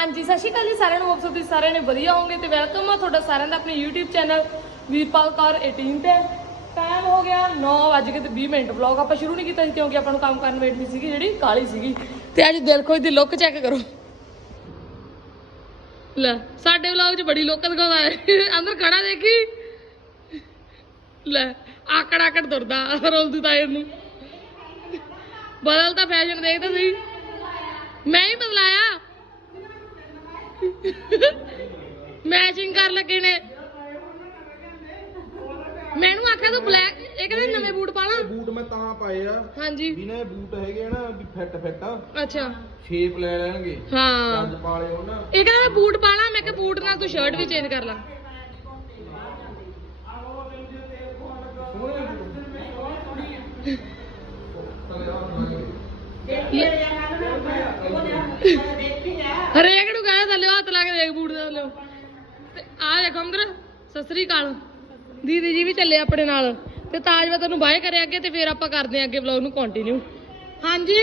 ਹਾਂਜੀ, ਸਤਿ ਸ਼੍ਰੀ ਅਕਾਲ ਜੀ ਸਾਰਿਆਂ ਨੂੰ। ਹੋਪ ਸੋ ਤੁਸੀਂ ਸਾਰਿਆਂ ਨੇ ਵਧੀਆ ਹੋਵੋਗੇ ਤੇ ਵੈਲਕਮ ਆ ਤੁਹਾਡਾ ਸਾਰਿਆਂ ਦਾ ਆਪਣੇ YouTube ਚੈਨਲ ਵੀਰਪਾਲ ਕੌਰ 18 ਤੇ। ਟਾਈਮ ਹੋ ਗਿਆ 9 ਵਜ ਕੇ ਤੇ 20 ਮਿੰਟ ਵਲੌਗ ਆਪਾਂ ਸ਼ੁਰੂ ਨਹੀਂ ਕੀਤਾ ਸੀ ਕਿਉਂਕਿ ਆਪਾਂ ਨੂੰ ਕੰਮ ਕਰਨ ਵੇਟਣੀ ਸੀਗੀ, ਜਿਹੜੀ ਕਾਲੀ ਸੀਗੀ। ਤੇ ਅੱਜ ਦਿਲ ਖੋਜ ਦੀ ਲੁੱਕ ਚੈੱਕ ਕਰੋ। ਲੈ, ਸਾਡੇ ਵਲੌਗ 'ਚ ਬੜੀ ਲੁੱਕ ਦਿਖਾਉਂਦਾ ਹੈ। ਅੰਦਰ ਖੜਾ ਦੇਖੀ। ਲੈ, ਆਕੜ ਆਕੜ ਦੁਰਦਾ ਰੋਲਦੀ ਤਾਂ ਇਹਨੂੰ ਬਦਲਦਾ ਫੈਸ਼ਨ ਦੇਖਦਾ ਤੁਸੀਂ। ਮੈਂ ਹੀ ਬਦਲਾਇਆ। ਮੈਚਿੰਗ ਕਰ ਲੱਗੇ ਨੇ। ਮੈਨੂੰ ਆਖਿਆ ਤੂੰ ਬਲੈਕ ਇਹ ਕਹਿੰਦੇ ਨਵੇਂ ਬੂਟ ਪਾ ਲਾ। ਬੂਟ ਮੈਂ ਤਾਂ ਪਾਏ ਆ। ਹਾਂਜੀ। ਵੀ ਨਾ ਇਹ ਬੂਟ ਹੈਗੇ ਆ ਨਾ ਵੀ ਫਿੱਟ ਫਿੱਟ ਅੱਛਾ। ਸ਼ੇਪ ਲੈ ਲੈਣਗੇ। ਹਾਂ। ਰੰਗ ਪਾਲੇ ਉਹ ਨਾ। ਇਹ ਕਹਿੰਦਾ ਮੈਂ ਬੂਟ ਪਾ ਲਾ ਮੈਂ ਕਿਹਾ ਬੂਟ ਨਾਲ ਤੂੰ ਸ਼ਰਟ ਵੀ ਚੇਂਜ ਕਰ ਲਾ। ਸੋਹਣੇ ਹਰੇਕ ਨੂੰ ਕਹਿੰਦਾ ਥੱਲੇ ਹੱਥ ਲਾ ਕੇ ਦੇਖ ਬੂਟ ਦੇ ਥੱਲੇ। ਤੇ ਆ ਦੇਖੋ ਅੰਦਰ ਸਤਿ ਸ੍ਰੀ ਅਕਾਲ। ਦੀਦੀ ਜੀ ਵੀ ਚੱਲੇ ਆਪਣੇ ਨਾਲ। ਤੇ ਤਾਜਵਾ ਤੈਨੂੰ ਬਾਏ ਕਰਿਆ ਅੱਗੇ ਤੇ ਫਿਰ ਆਪਾਂ ਕਰਦੇ ਆਂ ਅੱਗੇ ਵਲੌਗ ਨੂੰ ਕੰਟੀਨਿਊ ਹਾਂਜੀ?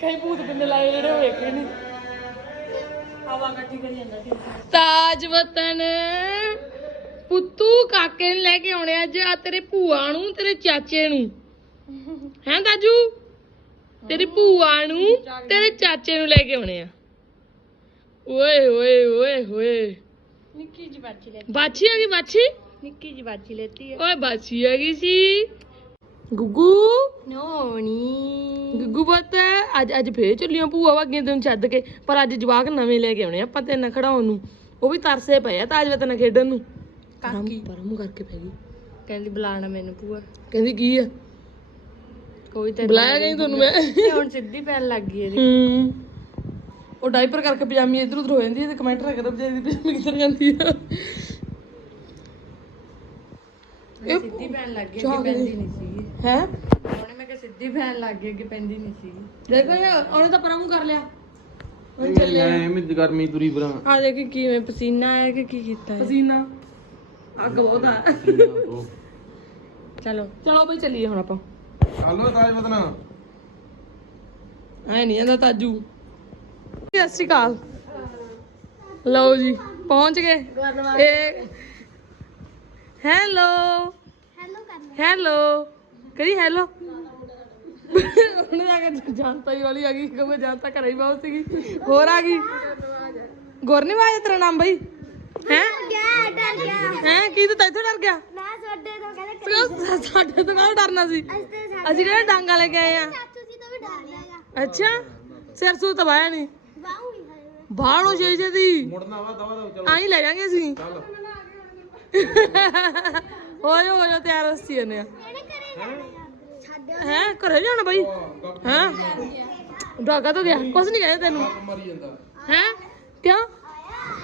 ਕਈ ਭੂਤ ਬਿੰਦੇ ਲਾਏ ਜਿਹੜੇ ਉਹ ਵੇਖੇ ਨਹੀਂ ਹਵਾ ਇਕੱਠੀ ਕਰੀ ਜਾਂਦਾ ਤਾਜ ਵਤਨ ਪੁੱਤੂ ਕਾਕੇ ਨੂੰ ਲੈ ਕੇ ਆਉਣੇ ਅੱਜ ਆ ਤੇਰੇ ਭੂਆ ਨੂੰ ਤੇਰੇ ਚਾਚੇ ਨੂੰ। ਹੈਂ ਦਾਜੂ ਤੇਰੀ ਭੂਆ ਨੂੰ ਤੇਰੇ ਚਾਚੇ ਨੂੰ ਲੈ ਕੇ ਆਉਣੇ ਆ। ਓਏ ਓਏ ਓਏ ਹੋਏ ਨਿੱਕੀ ਜੀ ਬਾਜੀ ਲੈ ਬਾਛੀ ਆ ਗਈ ਬਾਛੀ ਨਿੱਕੀ ਜੀ ਬਾਜੀ ਲੈਤੀ ਹੈ ਓਏ ਬਾਛੀ ਆ ਗਈ ਸੀ। ਗੁੱਗੂ? ਨੋਣੀ ਗੁੱਗੂ ਪੁੱਤ ਅੱਜ ਅੱਜ ਫੇਰ ਚੱਲੀਆਂ ਭੂਆ ਵਾਗੀਆਂ ਤੈਨੂੰ ਛੱਡ ਕੇ ਪਰ ਅੱਜ ਜਵਾਕ ਨਵੇਂ ਲੈ ਕੇ ਆਉਣੇ ਆ ਆਪਾਂ ਤੇ ਨਾ ਖੜਾਉਣ ਨੂੰ। ਉਹ ਵੀ ਤਰਸੇ ਪਏ ਆ ਤਾਜ ਵਤਨ ਖੇਡਣ ਨੂੰ। ਕਾਕੀ। ਪਰਮ ਕਰਕੇ ਪੈ ਗਈ। ਕਹਿੰਦੀ ਬੁਲਾਣਾ ਮੈਨੂੰ ਭੂਆ। ਕਹਿੰਦੀ ਕੀ ਆ? ਕੋਈ ਤੇ ਬੁਲਾਇਆ ਗਈ ਤੁਹਾਨੂੰ ਮੈਂ। ਤੇ ਹੁਣ ਸਿੱਧੀ ਪੈਣ ਲੱਗ ਗਈ ਇਹਦੀ। ਹੂੰ। ਉਹ ਡਾਈਪਰ ਕਰਕੇ ਪਜਾਮੀ ਇਧਰ ਉਧਰ ਹੋ ਜਾਂਦੀ ਹੈ ਤੇ ਕਮੈਂਟ ਨਾ ਕਰੋ ਬਜਾਈ ਦੀ ਪਜਾਮੀ ਕਿੱਧਰ ਜਾਂਦੀ ਆ। ਇਹ ਸਿੱਧੀ ਪੈਣ ਲੱਗ ਗਈ ਅੱਗੇ। ਪੈਂਦੀ ਨਹੀਂ ਸੀਗੀ। ਹੈ? ਉਹਨੇ ਮੈਂ ਕਿਹਾ ਸਿੱਧੀ ਪੈਣ ਲੱਗ ਗਈ ਅੱਗੇ ਪੈਂਦੀ ਨਹੀਂ ਸੀਗੀ। ਦੇਖੋ ਇਹ ਉਹਨੇ ਤਾਂ ਪਰਾਂ ਮੂੰਹ ਕਰ ਲਿਆ। ਲੈ ਐਵੇਂ ਗਰਮੀ ਤੁਰੀ ਬਰਾਂ ਆ ਦੇਖ ਕਿਵੇਂ ਪਸੀਨਾ ਆਇਆ ਕਿ ਕੀ ਕੀਤਾ ਹੈ ਪਸੀਨਾ। ਅੱਗ ਬਹੁਤ ਆ। ਚਲੋ ਚਲੋ ਬਈ ਚੱਲੀਏ ਹੁਣ ਆਪਾਂ। ਚੱਲੋ ਤਾਜ ਬਦਨਾ ਐ ਨਹੀਂ ਜਾਂਦਾ ਤਾਜੂ। ਸਤਿ ਸ਼੍ਰੀ ਅਕਾਲ। ਲਓ ਜੀ ਪਹੁੰਚ ਗਏ। ਇਹ ਹੈਲੋ। ਹੈਲੋ ਕਰੀ ਹੈਲੋ। ਉਹਨੇ ਜਾ ਕੇ ਜਾਨਤਾ ਹੀ ਵਾਲੀ ਆ ਗਈ ਕਿਉਂਕਿ ਜਾਨਤਾ ਘਰੇ ਹੀ ਬਹੁਤ ਸੀਗੀ। ਹੋਰ ਆ ਗਈ। ਗੁਰਨਿਵਾਜ ਤੇਰਾ ਨਾਮ ਬਈ? ਹੈ? ਹੈ ਕੀ ਤੂੰ ਤੈਥੋਂ ਡਰ ਗਿਆ? ਸਾਡੇ ਤੋਂ ਕਾਹਨੂੰ ਡਰਨਾ ਸੀ। ਅਸੀਂ ਕਿਹੜਾ ਡਾਂਗਾ ਲੈ ਕੇ ਆਏ ਆ? ਅੱਛਾ ਸਿਰ ਸੂ ਤਬਾਇਆ ਨਹੀਂ ਬਾਹਰੋਂ ਛੇ ਛੇ ਦੀ। ਮੁੜਨਾ ਵਾ ਦਵਾ ਦਵਾ ਚੱਲ। ਆਈ ਲੈ ਜਾਾਂਗੇ ਅਸੀਂ। ਚੱਲ। ਹੋ ਜਾ ਹੋ ਜਾ ਤਿਆਰ ਅਸੀਂ ਹੁੰਦੇ ਆ। ਹੈ ਘਰੇ ਜਾਣਾ ਬਾਈ? ਹੈ ਡਾਗਾ ਤਾਂ ਗਿਆ। ਕੁਛ ਨਹੀਂ ਕਹਿੰਦੇ ਤੈਨੂੰ। ਮਰੀ ਜਾਂਦਾ। ਹੈ? ਕਿਉਂ?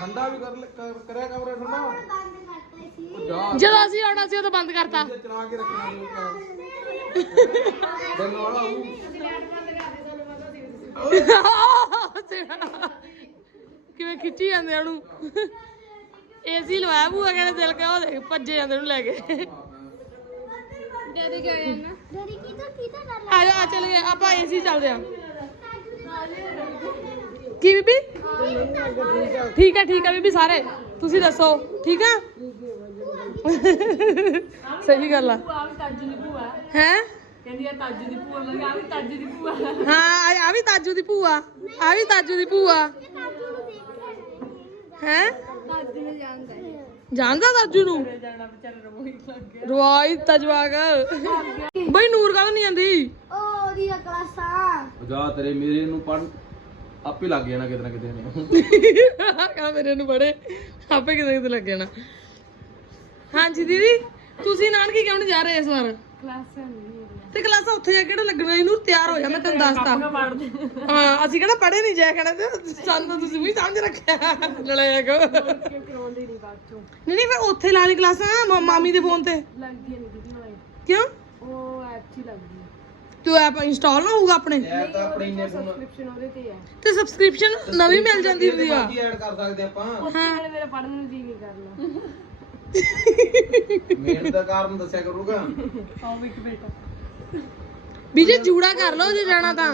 ਠੰਡਾ ਵੀ ਕਰ ਲੈ- ਕਰ- ਕਰਿਆ ਕਮਰਾ ਠੰਡਾ। ਜਦੋਂ ਅਸੀਂ ਆਉਣਾ ਸੀ ਉਦੋਂ ਬੰਦ ਕਰਤਾ। ਚਲਾ ਕੇ ਰੱਖਣਾ ਵਾਲਾ। ਕਿਵੇਂ ਖਿੱਚੀ ਜਾਂਦੇ ਆ ਉਹਨੂੰ? ਏਸੀ ਲਵਾਇਆ ਬੂਆ ਕਹਿੰਦੇ ਦਿਲ ਕਾ ਉਹ ਦੇਖ ਭੱਜੇ ਜਾਂਦੇ ਉਹਨੂੰ ਲੈ ਕੇ। ਡੈਡੀ ਗਿਆ ਨਾ? ਆ ਜਾ ਆ ਚੱਲ ਗਏ ਆਪਾਂ ਏਸੀ ਚੱਲਦੇ ਆ। ਕੀ ਬੀਬੀ? ਠੀਕ ਆ ਠੀਕ ਆ ਬੀਬੀ ਸਾਰੇ। ਤੁਸੀਂ ਦੱਸੋ ਠੀਕ ਆ ਸਹੀ ਗੱਲ ਆ। ਆ ਵੀ ਤਾਜੀ ਦੀ ਭੂਆ। ਹੈ? ਕਹਿੰਦੀ ਆ ਤਾਜੀ ਦੀ ਭੂਆ ਮੈਂ ਆ ਵੀ ਤਾਜੀ ਦੀ ਭੂਆ। ਹਾਂ ਆ ਵੀ ਤਾਜੂ ਦੀ ਭੂਆ। ਆ ਵੀ ਤਾਜੂ ਦੀ ਭੂਆ। ਹੈ? ਤਾਜੀ ਨੂੰ ਜਾਣਦਾ ਹੈ ਜਾਣਦਾ ਤਾਜੂ ਨੂੰ? ਰਵਾਈ ਤਜਵਾਗ ਬਈ ਨੂਰ ਕਾ ਨਹੀਂ ਆਂਦੀ। ਜਾ ਤੇਰੇ ਮੇਰੇ ਨੂੰ ਪੜ ਆਪੇ ਲੱਗ ਜਾਣਾ ਕਿਤੇ ਨਾ ਕਿਤੇ ਨੇ ਕਾ ਮੇਰੇ ਨੂੰ ਬੜੇ। ਆਪੇ ਕਿਤੇ ਕਿਤੇ ਲੱਗ ਜਾਣਾ। ਹਾਂਜੀ ਦੀਦੀ ਤੁਸੀਂ ਨਾਨਕੀ ਕਿਉਂ ਨੀ ਜਾ ਰਹੇ ਇਸ ਵਾਰ? ਕਲਾਸਾਂ ਨਹੀਂ ਤੇ ਕਲਾਸਾਂ ਉੱਥੇ ਜਾ ਕਿਹੜਾ ਲੱਗਣਾ? ਇਹਨੂੰ ਤਿਆਰ ਹੋ ਜਾ ਮੈਂ ਤੈਨੂੰ ਦੱਸਤਾ। ਹਾਂ ਅਸੀਂ ਕਿਹੜਾ ਪੜੇ ਨਹੀਂ ਜਾ ਕਹਿਣਾ ਤੇ ਸਾਨੂੰ ਤੁਸੀਂ ਵੀ ਸਮਝ ਰੱਖਿਆ। ਲੜਾਇਆ ਕੋ ਕਰਾਉਂਦੇ ਨਹੀਂ ਬਾਅਦ ਚੋਂ ਨਹੀਂ ਨਹੀਂ ਫਿਰ ਉੱਥੇ ਲਾ ਲਈ ਕਲਾਸਾਂ ਮਾਮੀ ਦੇ ਫੋਨ ਤੇ? ਲੱਗਦੀ ਨਹੀਂ ਦੀਦੀ ਕਿਉਂ? ਉਹ ਐਪ ਲੱਗਦੀ। ਤੂੰ ਐਪ ਇੰਸਟਾਲ ਨਾ ਹੋਊਗਾ ਆਪਣੇ? ਇਹ ਤਾਂ ਆਪਣੇ ਇੰਨੇ ਫੋਨ ਸਬਸਕ੍ਰਿਪਸ਼ਨ ਉਹਦੇ ਤੇ ਹੈ। ਤੇ ਸਬਸਕ੍ਰਿਪਸ਼ਨ ਨਵੀਂ ਮਿਲ ਜਾਂਦੀ ਹੁੰਦੀ ਆ। ਕੀ ਐਡ ਕਰ ਸਕਦੇ ਆਪਾਂ। ਨਾਲੇ ਮੇਰਾ ਪੜਨ ਨੂੰ ਜੀ ਨਹੀਂ ਕਰਨਾ ਮੇਨ ਦਾ ਕਾਰਨ ਦੱਸਿਆ ਕਰੂਗਾ। ਆਉ ਇੱਕ ਬੇਟਾ। ਵੀ ਜੇ ਜੂੜਾ ਕਰ ਲਓ ਜੇ ਜਾਣਾ ਤਾਂ।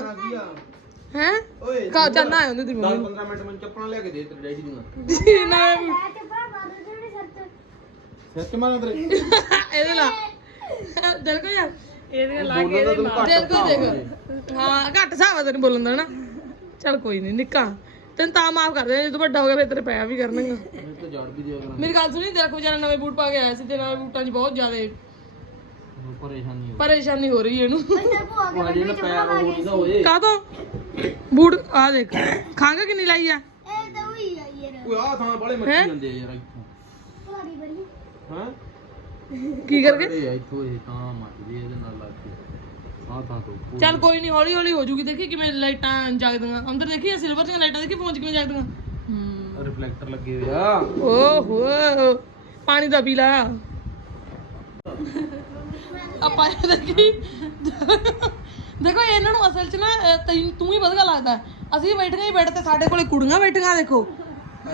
ਹੈ? ਓਏ ਕਾ ਜਾਣਾ ਆਇਆ ਉਹਦੀ 10 ਮੰਮੀ 15 ਮਿੰਟ ਮੈਨੂੰ ਚੱਪਲਾਂ ਲੈ ਕੇ ਦੇ ਤੇਰੇ ਡੈਡੀ ਨੂੰ। ਨਾ ਸਿਰ ਚ ਮਾਰਾਂ ਤੇਰੇ। ਇਹਦੇ ਲਾ ਦਿਲ ਕੋ ਯਾਰ ਇਹਦੇ ਲਾ ਬੋਲਣ ਦਾ ਤੈਨੂੰ ਘੱਟ ਦਿਲ ਕੋ ਦੇਖ। ਹਾਂ ਘੱਟ ਹਿਸਾਬ ਆ ਤੈਨੂੰ ਬੋਲਣ ਦਾ ਨਾ। ਚੱਲ ਕੋਈ ਨਹੀਂ ਨਿੱਕਾ। ਤੈਨੂੰ ਤਾਂ ਮਾਫ ਕਰ ਦੇ ਜਦੋਂ ਵੱਡਾ ਹੋ ਗਿਆ ਫਿਰ ਤੇਰੇ ਪਿਆ ਵੀ ਕਰਨਗਾ। ਮੈਨੂੰ ਤਾਂ ਜੜ ਵੀ ਦਿਆ ਕਰਾਂ ਮੇਰੀ ਗੱਲ ਸੁਣੀ ਤੇਰਾ ਕੋਈ ਵਿਚਾਰਾ ਨਵੇਂ ਬੂਟ ਪਾ ਕੇ ਆਇਆ ਸੀ ਤੇ ਨਵੇਂ ਬੂਟਾਂ 'ਚ ਬਹੁਤ ਜ਼ਿਆਦਾ ਪਰੇਸ਼ਾਨੀ ਹੋ ਪਰੇਸ਼ਾਨੀ ਹੋ ਰਹੀ ਹੈ ਇਹਨੂੰ। ਉਹ ਅਜੇ ਨਾ ਪੈਰ ਹੋਣੀ ਦਾ ਹੋਏ। ਕਾਹਤੋਂ? ਬੂਟ ਆ ਦੇਖ ਖੰਗ ਕਿੰਨੀ ਲਾਈ ਆ? ਓਏ ਆਹ ਥਾਂ ਬੜੇ ਮੱਛੀ ਜਾਂਦੇ ਆ ਯਾਰ ਇੱਥੋਂ। ਹਾਂ? ਕੀ ਕਰਕੇ? ਇਹ ਇੱਥੋਂ ਇਹ ਤਾਂ ਮੱਚਦੀ ਇਹਦੇ ਨਾਲ ਲੱਗ ਕੇ। ਆਹ ਥਾਂ ਤੋਂ ਚੱਲ ਕੋਈ ਨਹੀਂ ਹੌਲੀ ਹੌਲੀ ਹੋ ਜੂਗੀ ਦੇਖੀ ਕਿਵੇਂ ਲਾਈਟਾਂ ਜਗਦੀਆਂ। ਅੰਦਰ ਦੇਖੀ ਸਿਲਵਰ ਦੀਆਂ ਲਾਈਟਾਂ ਦੇਖੀ ਪਹੁੰਚ ਕਿਵੇਂ ਜਗਦੀਆਂ। ਰਿਫਲੈਕਟਰ ਲੱਗੇ ਹੋਏ ਆ। ਓਹੋ ਪਾਣੀ ਦਾ ਪੀਲਾ। ਆਪਾਂ ਇਹ ਦੇਖੀ। ਦੇਖੋ ਇਹਨਾਂ ਨੂੰ ਅਸਲ 'ਚ ਨਾ ਅਹ, ਤੈਨੂੰ ਤੂੰ ਹੀ ਵਧੀਆ ਲੱਗਦਾ। ਅਸੀਂ ਬੈਠੀਆਂ ਹੀ ਬੈਠ ਤੇ ਸਾਡੇ ਕੋਲੇ ਕੁੜੀਆਂ ਬੈਠੀਆਂ ਦੇਖੋ।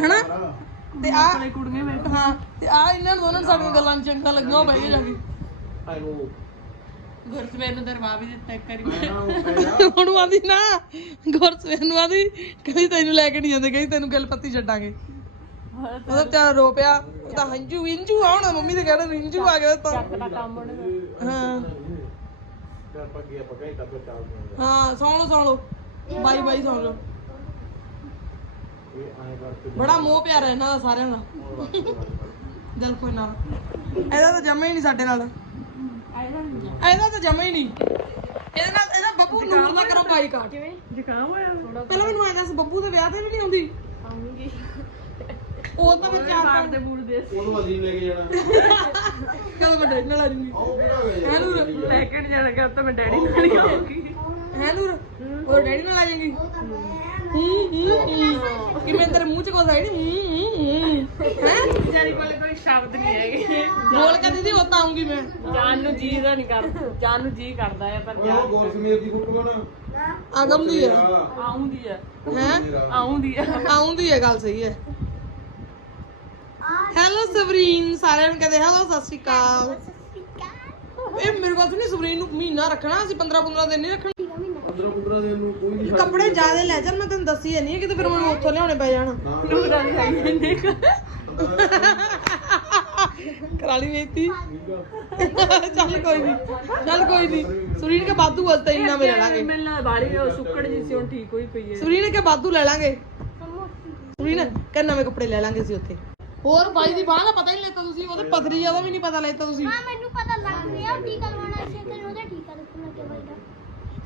ਹੈਨਾ? ਤੇ ਆ ਕੁੜੀਆਂ ਬੈਠ ਹਾਂ। ਤੇ ਆ ਇਹਨਾਂ ਨੂੰ ਦੋਨਾਂ ਨੂੰ ਸਾਡੀਆਂ ਗੱਲਾਂ ਨੀ ਚੰਗਾ ਲੱਗੀਆਂ ਉਹ ਜਾ ਕੇ ਆਇਓ ਗੁਰਸਵੇਰ ਨੂੰ ਦਰਵਾ ਵੀ ਦਿੱਤਾ ਇੱਕ ਵਾਰੀ। ਮੈਂ ਨਾ ਉਹ ਕਹਿਆ ਹੁਣ ਆਂਦੀ ਨਾ ਗੁਰਸਵੇਰ ਨੂੰ ਆਂਦੀ ਕਹਿੰਦੀ ਤੈਨੂੰ ਲੈ ਕੇ ਨਹੀਂ ਜਾਂਦੇ ਕਹਿੰਦੀ ਤੈਨੂੰ ਗੱਲ ਪੱਤੀ ਛੱਡਾਂਗੇ। ਉਹਦਾ ਚਾਰ ਰੋ ਪਿਆ ਉਹ ਤਾਂ ਹੰਝੂ ਵਿੰਝੂ ਆਉਣਾ ਮੰਮੀ ਦੇ ਕਹਿਣਾ ਵਿੰਝੂ ਆ ਗਿਆ ਤਾਂ। ਹਾਂ। ਆਪਾਂ ਕੀ ਆਪਾਂ ਕਹੀਂ ਕਦੋਂ ਚੱਲਦੇ ਹਾਂ ਸੌਂ ਲਓ ਸੌਂ ਲਓ। ਬਾਈ ਬਾਈ ਸੌਂ ਲਓ ਇਹ ਆਏ ਕਰਕੇ ਬੜਾ ਮੋਹ ਪਿਆਰ ਹੈ ਇਹਨਾਂ ਦਾ ਸਾਰਿਆਂ ਦਾ। ਦਿਲ ਕੋਈ ਨਾ। ਇਹਦਾ ਤਾਂ ਜਮਾ ਹੀ ਨਹੀਂ ਸਾਡੇ ਨਾਲ। ਇਹਦਾ ਤਾਂ ਜਮਾ ਹੀ ਨਹੀਂ। ਇਹਦੇ ਨਾਲ ਇਹਦਾ ਬੱਬੂ ਨੂਰ ਦਾ ਕਰੋ ਬਾਈਕਾਟ। ਕਿਵੇਂ? ਜ਼ੁਕਾਮ ਹੋਇਆ ਥੋੜਾ ਪਹਿਲਾਂ ਮੈਨੂੰ ਐਂ ਦੱਸ ਬੱਬੂ ਦੇ ਵਿਆਹ ਤੇ ਵੀ ਨਹੀਂ ਆਉਂਦੀ? ਆਉਂਗੀ। ਉਹ ਤਾਂ ਮੈਂ ਚਾਰ ਮਾਰ ਦੇ ਬੂੜ ਦੇ। ਉਹਨੂੰ ਅਸੀਂ ਲੈ ਕੇ ਜਾਣਾ। ਕਦੋਂ ਮੈਂ ਡੈਡੀ ਨਾਲ ਆ ਜੂਗੀ। ਉਹ ਕਿਹੜਾ ਹੋ ਨੂਰ ਲੈ ਕੇ ਨਹੀਂ ਜਾਣਾ ਕਰ ਤਾਂ ਮੈਂ ਡੈਡੀ ਨਾਲ ਹੀ ਆਉਂਗੀ। ਹੈ ਨੂਰ ਉਹ ਡੈਡੀ ਨਾਲ ਆ ਜਾਏਗੀ ਹੂੰ ਹੂੰ ਹੂੰ। ਕਿਵੇਂ ਤੇਰੇ ਮੂੰਹ ਚ ਕੁਝ ਆਈ ਨਹੀਂ ਹੂੰ ਹੂੰ। ਹੈ? ਵਿਚਾਰੀ ਕੋਲੇ ਕੋਈ ਸ਼ਬਦ ਨਹੀਂ ਹੈਗੇ। ਬੋਲ ਕੇ ਦੀਦੀ ਉਹ ਤਾਂ ਆਉਂਗੀ ਮੈਂ। ਜਾਨ ਨੂੰ ਜੀ ਦਾ ਨਹੀਂ ਕਰਦਾ ਜਾਨ ਨੂੰ ਜੀ ਕਰਦਾ ਹੈ ਪਰ ਓਏ ਉਹ ਗੋਰਸਮੀਰ ਦੀ ਫੋਟੋ ਨਾ। ਆਗਮ ਦੀ ਹੈ। ਆਉਂਦੀ ਹੈ ਹੈ? ਆਉਂਦੀ ਹੈ ਆਉਂਦੀ ਹੈ ਗੱਲ ਸਹੀ ਹੈ ਹੈਲੋ ਸਵਰੀਨ ਸਾਰਿਆਂ ਨੂੰ ਕਹਿੰਦੇ ਹੈਲੋ ਸਤਿ ਸ਼੍ਰੀ ਅਕਾਲ। ਇਹ ਮੇਰੇ ਕੋਲ ਨਹੀਂ ਸਵਰੀਨ ਨੂੰ ਮਹੀਨਾ ਰੱਖਣਾ ਅਸੀਂ 15 15 ਦਿਨ ਨਹੀਂ ਰੱਖਣਾ। 15 15 ਦਿਨ ਨੂੰ ਕੋਈ ਨਹੀਂ ਕੱਪੜੇ ਜ਼ਿਆਦਾ ਲੈ ਜਾ ਮੈਂ ਤੈਨੂੰ ਦੱਸੀ ਨਹੀਂ ਕਿਤੇ ਫਿਰ ਮੈਨੂੰ ਉੱਥੋਂ ਲਿਆਉਣੇ ਪੈ ਜਾਣ। ਨੂਰਾਂ ਕਰਾ ਲਈ ਬੇਇੱਜ਼ਤੀ। ਚੱਲ ਕੋਈ ਨਹੀਂ ਚੱਲ ਕੋਈ ਨਹੀਂ ਸਵਰੀਨ ਕੇ ਬਾਦੂ ਵਾਸਤੇ ਇੰਨਾ ਵੀ ਲੈ ਲਾਂਗੇ। ਮਿਲਣਾ ਬਾਰੀ ਉਹ ਸੁੱਕੜ ਜੀ ਸੀ ਹੁਣ ਠੀਕ ਹੋਈ ਪਈ ਹੈ। ਸਵਰੀਨ ਕੇ ਬਾਦੂ ਲੈ ਲਾਂਗੇ। ਸਵਰੀਨ ਕਿ ਨਵੇਂ ਕੱਪੜੇ ਲੈ ਲਾਂਗੇ ਅਸੀਂ ਉੱਥੇ? ਹੋਰ ਬਾਈ ਦੀ ਬਾਹ ਦਾ ਪਤਾ ਹੀ ਨਹੀਂ ਲੈਤਾ ਤੁਸੀਂ ਉਹਦੇ ਪਥਰੀ ਉਹਦਾ ਵੀ ਨਹੀਂ ਪਤਾ ਲੈਤਾ ਤੁਸੀਂ। ਹਾਂ ਮੈਨੂੰ ਪਤਾ ਲੱਗ ਗਿਆ ਉਹ ਟੀਕਾ ਲਵਾਉਣਾ ਸੀ ਤੇ ਉਹਦਾ ਟੀਕਾ ਲੱਗਣਾ ਕਿ ਬਾਈ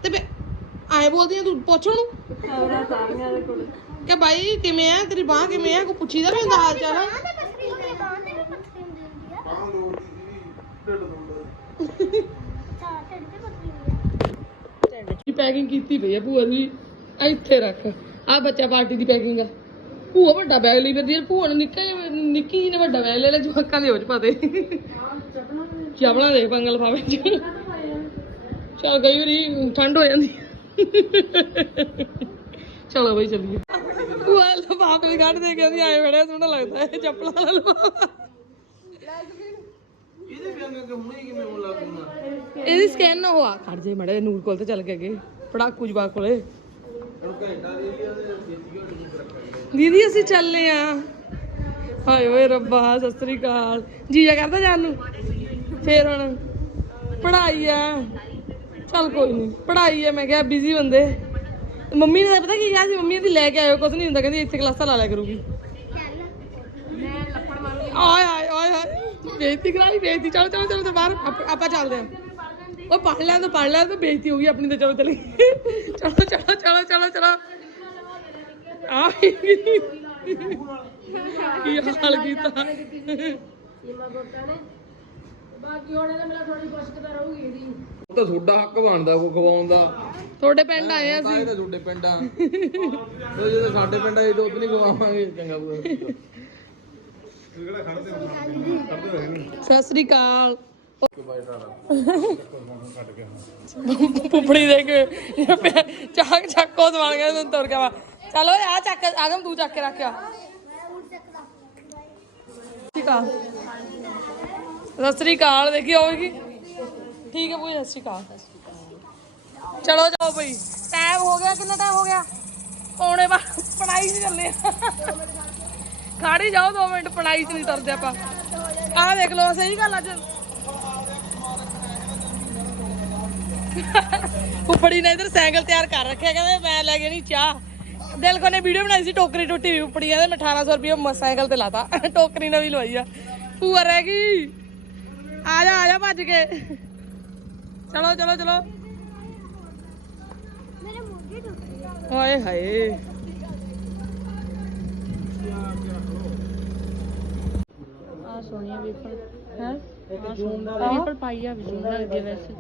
ਤੇ ਬੇ ਆਏ ਬੋਲਦੀ ਤੂੰ ਪੁੱਛ ਉਹਨੂੰ। ਸਾਰੀਆਂ ਦੇ ਕੋਲ। ਕਿ ਬਾਈ ਕਿਵੇਂ ਆ? ਤੇਰੀ ਬਾਹ ਕਿਵੇਂ ਆ? ਕੋਈ ਪੁੱਛੀਦਾ ਵੀ ਹੁੰਦਾ ਹਾਲ ਚਾਲ ਬਾਂਹ ਤੇ ਪੱਥਰੀ ਹੁੰਦੀ ਹੈ ਬਾਂਹ ਤੇ ਵੀ ਪੱਥਰੀ ਹੁੰਦੀ ਹੁੰਦੀ ਆ। ਬਾਹਾਂ ਲੋੜਦੀ ਸੀ ਢਿੱਡ ਤੋੜਦਾ ਅੱਛਾ ਢਿੱਡ ਤੇ ਪੱਥਰੀ ਹੁੰਦੀ ਆ। ਦੀ ਪੈਕਿੰਗ ਕੀਤੀ ਪਈ ਆ ਭੂਆ ਦੀ। ਇੱਥੇ ਰੱਖ। ਆ ਬੱਚਾ ਪਾਰਟੀ ਦੀ ਪੈਕਿੰਗ ਆ। ਭੂਆ ਵੱਡਾ ਬੈਗ ਲਈ ਫਿਰਦੀ ਆ। ਭੂਆ ਨੇ ਨਿੱਕਾ ਜਿਹਾ ਨਿੱਕੀ ਜੀ ਨੇ ਵੱਡਾ ਬੈਗ ਲੈ ਲਿਆ ਜਵਾਕਾਂ ਦੇ ਹੋ ਚ ਪਾਦੇ ਚਾਵਲਾਂ ਦੇ ਪੰਗਲ ਪਾਵੇ ਚ। ਚਲ ਕਈ ਵਾਰੀ ਠੰਡ ਹੋ ਜਾਂਦੀ ਚਲੋ ਬਈ ਚੱਲੀਏ। ਭੂਆ ਲਫਾਫ ਵੀ ਕੱਢ ਦੇ ਕਹਿੰਦੀ ਆਏ ਬੜਾ ਸੋਹਣਾ ਲੱਗਦਾ ਹੈ ਚੱਪਲਾਂ ਵਾਲਾ ਲਫਾਫਾ ਇਹਦੇ ਵੀ ਅੰਗ ਹੁਣੇ ਕਿਵੇਂ ਹੋਣ ਲੱਗ ਪੂਣਾ ਇਹਦੀ ਸਕੈਨ ਨਾ ਹੋਆ ਖੜ ਜੇ ਮੜੇ ਨੂਰ ਕੋਲ ਤੇ ਚੱਲ ਕੇ ਅੱਗੇ। ਪੜਾਕੂ ਜਵਾ ਕੋਲੇ। ਘੰਟਾ ਦੇ ਰੱਖਾਂਗੇ ਦੀਦੀ ਅਸੀਂ ਚੱਲੇ ਆ। ਹਾਏ ਓਏ ਰੱਬਾ ਸਤਿ ਸ੍ਰੀ ਅਕਾਲ। ਜੀਆ ਕਰਦਾ ਜਾਣ ਨੂੰ? ਫੇਰ ਹੁਣ। ਪੜ੍ਹਾਈ ਆ। ਚੱਲ ਕੋਈ ਨਹੀਂ ਪੜ੍ਹਾਈ ਆ ਮੈਂ ਕਿਹਾ ਬਿਜ਼ੀ ਬੰਦੇ। ਮੰਮੀ ਨੇ ਤਾਂ ਪਤਾ ਕੀ ਕਿਹਾ ਸੀ? ਮੰਮੀ ਦੀ ਲੈ ਕੇ ਆਇਓ ਕੁਝ ਨਹੀਂ ਹੁੰਦਾ। ਕਹਿੰਦੀ, ਇੱਥੇ ਕਲਾਸਾਂ ਲਾ ਲਿਆ ਕਰੂਗੀ। ਆਏ ਆਏ ਆਏ ਆਏ। ਬੇਇੱਜ਼ਤੀ ਕਰਾਈ, ਬੇਇੱਜ਼ਤੀ। ਚਲੋ ਚਲੋ ਚਲੋ, ਤੇ ਬਾਹਰ ਆਪ- ਆਪਾਂ ਚੱਲਦੇ ਆ ਉਹ ਪੜ ਲਿਆ ਤਾਂ ਪੜ ਲਿਆ ਤਾਂ ਬੇਇੱਜ਼ਤੀ ਹੋ ਗਈ ਆਪਣੀ ਤੇ, ਚਲੋ, ਚਲੇ। ਚਲੋ ਚਲੋ ਚਲੋ ਚਲੋ ਚਲੋ। ਆ ਕੀ ਹਾਲ ਕੀਤਾ? ਉਹ ਤਾਂ ਤੁਹਾਡਾ ਹੱਕ ਬਣਦਾ ਕੋ ਖਵਾਉਣ ਦਾ। ਤੁਹਾਡੇ ਪਿੰਡ ਆਏ ਆ ਇਹ ਤਾਂ ਤੁਹਾਡੇ ਪਿੰਡਾਂ। ਉਹ ਜਦੋਂ ਸਾਡੇ ਪਿੰਡ ਆਏ ਤਾਂ ਉਦੋਂ ਨਹੀਂ ਖਵਾਵਾਂਗੇ ਚੰਗਾ ਪੂਰਾ ਸਤਿ ਸ੍ਰੀ ਅਕਾਲ। ਪੁੱਪੜੀ ਦੇ ਕੇ ਚੱਕ ਚੱਕੋ ਦਵਾਲ ਗਿਆ ਤੈਨੂੰ ਤੁਰ ਗਿਆ ਵਾ। ਚਲੋ ਆ ਚੱਕ ਆਗਮ ਤੂੰ ਚੱਕ ਕੇ ਰੱਖਿਆ ਠੀਕ ਆ ਸਤਿ ਸ੍ਰੀ ਅਕਾਲ ਦੇਖੀ ਹੋਵੇਗੀ? ਠੀਕ ਹੈ ਪੂਰੀ ਸਤਿ ਸ੍ਰੀ ਅਕਾਲ। ਚਲੋ ਜਾਓ ਬਈ ਟਾਈਮ ਹੋ ਗਿਆ, ਕਿੰਨਾ ਟਾਈਮ ਹੋ ਗਿਆ? ਪੌਣੇ ਬਾ ਪੜਾਈ ਚ ਚੱਲੇ। ਖਾੜੀ ਜਾਓ 2 ਮਿੰਟ ਪੜਾਈ ਚ ਨਹੀਂ ਤੁਰਦੇ ਆਪਾਂ। ਆਹ ਦੇਖ ਲਓ, ਸਹੀ ਗੱਲ ਅੱਜ। ਫੁੱਫੜੀ ਨੇ ਇਧਰ ਸਾਈਕਲ ਤਿਆਰ ਕਰ ਰੱਖਿਆ, ਕਹਿੰਦੇ ਮੈਂ ਲੈ ਕੇ ਨਹੀਂ ਚਾਹ। ਦਿਲ ਕੋ ਨੇ ਵੀਡੀਓ ਬਣਾਈ ਸੀ, ਟੋਕਰੀ ਟੁੱਟੀ ਵੀ ਫੁੱਫੜੀ ਕਹਿੰਦੇ ਮੈਂ 1800 ਰੁਪਏ ਸਾਈਕਲ ਤੇ ਲਾਤਾ। ਟੋਕਰੀ ਨਵੀਂ ਲਵਾਈ ਆ। ਭੂਆ ਰਹਿ ਗਈ। ਆ ਜਾ ਆ ਜਾ, ਭੱਜ ਕੇ। ਚਲੋ ਚਲੋ ਚਲੋ। ਮੇਰੇ ਮੋਢੇ ਟੁੱਟ ਗਏ ਹਾਏ ਹਾਏ। ਆ ਸੋਹਣੀਆਂ ਵੀਪਲ ਹੈ? ਆ ਸੋਹਣਾ ਵੀਪਲ ਪਾਈ ਆ ਵੀ ਸੋਹਣੀ ਲੱਗਦੀ ਆ ਵੈਸੇ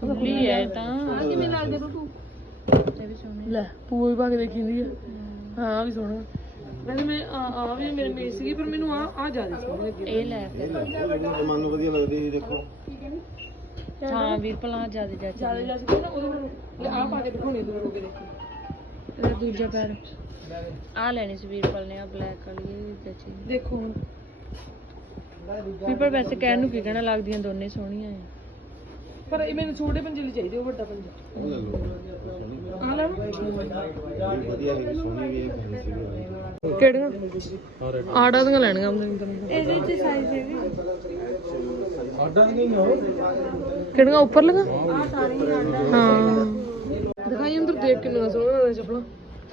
ਖੁੱਲੀ ਹੈ ਤਾਂ। ਕਿਵੇਂ ਲੱਗਦੇ ਤੂੰ? ਇਹ ਵੀ ਸੋਹਣੀ। ਲੈ ਪੂਆ ਵੀ ਪਾ ਕੇ ਦੇਖੀਂਦੀ ਆ। ਹਾਂ। ਵੀ ਸੋਹਣਾ। ਵੈਸੇ ਮੈਂ ਆ ਆ ਵੀ ਮੇਰੇ ਮੇਸ ਸੀਗੀ ਪਰ ਮੈਨੂੰ ਆ ਆ ਜ਼ਿਆਦਾ ਸੋਹਣੀ ਲੱਗੀ। ਇਹ ਲੈ ਫਿਰ। ਮਨ ਨੂੰ ਵਧੀਆ ਲੱਗਦੀ ਸੀ ਦੇਖੋ। ਹਾਂ ਵੀਰਪਲ ਆ ਜ਼ਿਆਦਾ ਜ਼ਿਆਦਾ ਜ਼ਿਆਦਾ ਜ਼ਿਆਦਾ ਸੀ ਨਾ ਉਹਦੇ ਕੋਲ ਆ ਪਾ ਕੇ ਦਿਖਾਉਣੀ ਦੂਰ ਹੋ ਕੇ ਦੇਖੀ। ਇਹਦਾ ਦੂਜਾ ਪੈਰ। ਆ ਲੈਣੀ ਸੀ ਵੀਰਪਲ ਨੇ ਆ ਬਲੈਕ ਵਾਲੀ ਇਹ ਵੀ ਜੱਚੀ ਦੇਖੋ ਹੁਣ। ਵੀਰਪਲ ਵੈਸੇ ਕਹਿਣ ਨੂੰ ਕੀ ਕਹਿਣਾ ਲੱਗਦੀਆਂ ਦੋਨੇ ਸੋਹਣੀਆਂ ਆ। ਪਰ ਇਹ ਮੈਨੂੰ ਛੋਟੇ ਪੰਜੇ ਲਈ ਚਾਹੀਦੇ ਉਹ ਵੱਡਾ ਪੰਜਾ। ਉਹ ਲੈ ਲਓ। ਆ ਲੈ। ਵਧੀਆ ਹੈ ਸੋਹਣੀ ਵੀ ਹੈ ਫੈਂਸੀ ਵੀ ਹੈ ਕਿਹੜੀਆਂ? ਔਰ ਆੜਾ ਦੀਆਂ ਲੈਣੀਆਂ ਅੰਦਰ ਇਹਦੇ ਚ ਸਾਈਜ਼ ਹੈਗੀ। ਆਡਾ ਨਹੀਂ ਹੋ ਕਿਹੜੀਆਂ ਉੱਪਰ ਲਗਾ ਹਾਂ ਦਿਖਾਈ ਅੰਦਰ ਦੇਖ ਕੇ ਮੇਰਾ ਸੋਹਣਾ ਲੱਗਦਾ ਚੱਪਲਾਂ।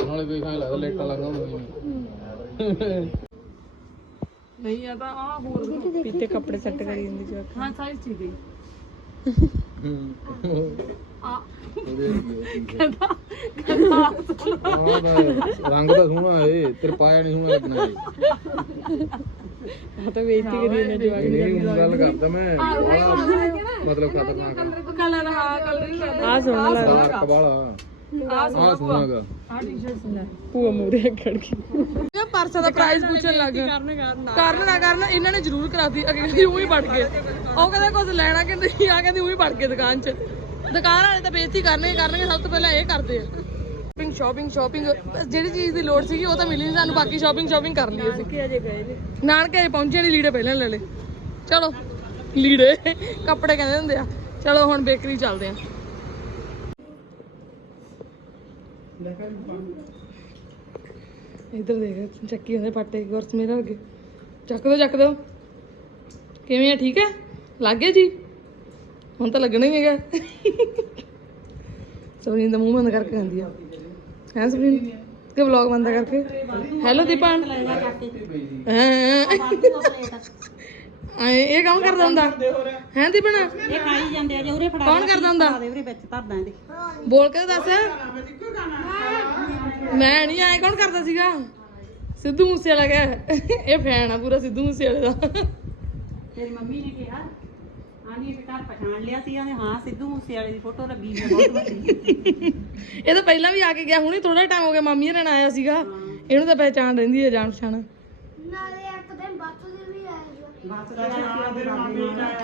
ਨਾਲੇ ਕੋਈ ਖਾਣ ਲੱਗਦਾ ਲੇਟਾ ਲੱਗਾ ਹੁੰਦਾ ਨਹੀਂ ਆ ਤਾਂ ਆ ਹੋਰ ਪੀਤੇ ਕੱਪੜੇ ਸੈੱਟ ਕਰੀ ਜਾਂਦੀ ਸੀ ਹਾਂ ਸਾਈਜ਼ ਠੀਕ ਹੈ। ਆ ਰੰਗ ਤਾਂ ਸੋਹਣਾ ਏ ਤੇਰੇ ਪਾਇਆ ਨਹੀਂ ਸੋਹਣਾ ਲੱਗਣਾ ਏ ਆ ਤਾਂ ਬੇਇੱਜ਼ਤੀ ਕਰੀ ਇਹਨੇ ਜਵਾਕ ਦੀ ਇਹ ਹੁਣ ਗੱਲ ਕਰਦਾ ਮੈਂ ਬੜਾ ਮਤਲਬ ਖਤਰਨਾਕ ਆ। ਕਲਰ ਹਾਂ ਕਲਰ ਹੀ ਲੱਗਦਾ ਆ ਸੋਹਣਾ ਲੱਗਦਾ ਡਾਰਕ ਵਾਲਾ ਆ ਆ ਸੋਹਣਾ ਗਾ ਆ ਟੀ-ਸ਼ਰਟ ਸੁਣਾ ਭੂਆ ਮੂਰੇ ਖੜ ਗਈ। ਪਰਸਾਂ ਦਾ ਪ੍ਰਾਈਸ ਪੁੱਛਣ ਲੱਗ ਕਰਨ ਨਾ ਕਰਨ ਇਹਨਾਂ ਨੇ ਜ਼ਰੂਰ ਕਰਾਤੀ ਅਗੇ ਕਹਿੰਦੀ ਉਹੀ ਵੜ ਗਏ। ਉਹ ਕਹਿੰਦਾ ਕੁਝ ਲੈਣਾ ਕਿ ਨਹੀਂ ਆ ਕਹਿੰਦੀ ਉਹੀ ਵੜ ਗਏ ਦੁਕਾਨ 'ਚ। ਦੁਕਾਨ ਵਾਲੇ ਤਾਂ ਬੇਇੱਜ਼ਤੀ ਕਰਨੇ ਹੀ ਕਰਨਗੇ ਸਭ ਤੋਂ ਪਹਿਲਾਂ ਇਹ ਕਰਦੇ ਆ। ਸ਼ਾਪਿੰਗ ਸ਼ਾਪਿੰਗ ਸ਼ਾਪਿੰਗ ਜਿਹੜੀ ਚੀਜ਼ ਦੀ ਲੋੜ ਸੀਗੀ ਉਹ ਤਾਂ ਮਿਲੀ ਨਹੀਂ ਸਾਨੂੰ ਬਾਕੀ ਸ਼ਾਪਿੰਗ ਸ਼ਾਪਿੰਗ ਕਰ ਲਈ ਅਸੀਂ। ਕਿ ਅਜੇ ਗਏ ਨੇ। ਨਾਨਕੇ ਹਜੇ ਪਹੁੰਚੇ ਨਹੀਂ ਲੀੜੇ ਪਹਿਲਾਂ ਲੈ ਲਏ। ਚਲੋ ਲੀੜੇ ਕੱਪੜੇ ਕਹਿੰਦੇ ਹੁੰਦੇ ਆ। ਚਲੋ ਹੁਣ ਬੇਕਰੀ ਚੱਲਦੇ ਆ। ਇੱਧਰ ਦੇਖ ਚੱਕੀ ਹੁੰਦੇ ਪਾਟੇ ਗੁਰਸ ਮੇਰੇ ਅੱਗੇ ਚੱਕ ਦੋ ਚੱਕ ਦੋ। ਕਿਵੇਂ ਆ ਠੀਕ ਹੈ? ਲੱਗ ਗਿਆ ਜੀ? ਹੁਣ ਤਾਂ ਲੱਗਣਾ ਹੀ ਹੈਗਾ। ਸਵਰੀਨ ਦਾ ਮੂੰਹ ਬੰਦ ਕਰਕੇ ਆਂਦੀ ਆ। ਹੈ ਸਵਰੀਨ ਕਿ ਵਲੌਗ ਬੰਦ ਕਰਕੇ? ਹੈਲੋ ਦੀਪਾਨ। ਹੈਂ। ਆਏ ਇਹ ਕੌਣ ਕਰਦਾ ਹੁੰਦਾ? ਹੈ ਦੀਪਨ ਇਹ ਖਾਈ ਜਾਂਦੇ ਆ ਜੇ ਉਰੇ ਫੜਾ ਕੌਣ ਕਰਦਾ ਹੁੰਦਾ? ਦੇ ਉਰੇ ਵਿੱਚ ਧਰਦਾ ਇਹਦੇ। ਬੋਲ ਕੇ ਤਾਂ ਦੱਸ ਮੈਂ ਨਹੀਂ ਆਏ ਕੌਣ ਕਰਦਾ ਸੀਗਾ? ਸਿੱਧੂ ਮੂਸੇ ਵਾਲਾ ਗਿਆ ਇਹ ਫੈਨ ਆ ਪੂਰਾ ਸਿੱਧੂ ਮੂਸੇ ਵਾਲੇ ਦਾ। ਤੇਰੀ ਮੰਮੀ ਨੇ ਕਿਹਾ ਆਂਦੀ ਇੱਕ ਘਰ ਪਛਾਣ ਲਿਆ ਸੀ ਆਂਦੇ ਹਾਂ ਸਿੱਧੂ ਮੂਸੇ ਵਾਲੇ ਦੀ ਫੋਟੋ ਲੱਗੀ ਹੋਈ ਆ ਬਹੁਤ ਵੱਡੀ। ਇਹ ਤਾਂ ਪਹਿਲਾਂ ਵੀ ਆ ਕੇ ਗਿਆ ਹੁਣੇ ਥੋੜਾ ਟਾਈਮ ਹੋ ਗਿਆ ਮਾਮੀ ਹਰਾਂ ਆਇਆ ਸੀਗਾ। ਇਹਨੂੰ ਤਾਂ ਪਹਿਚਾਣ ਰਹਿੰਦੀ ਹੈ ਜਾਣ ਪਛਾਣ ਨਾਲੇ ਇੱਕ ਦਿਨ ਬੱਸ ਦੇ ਵੀ ਆਇਆ ਸੀ ਬਸ ਦਾ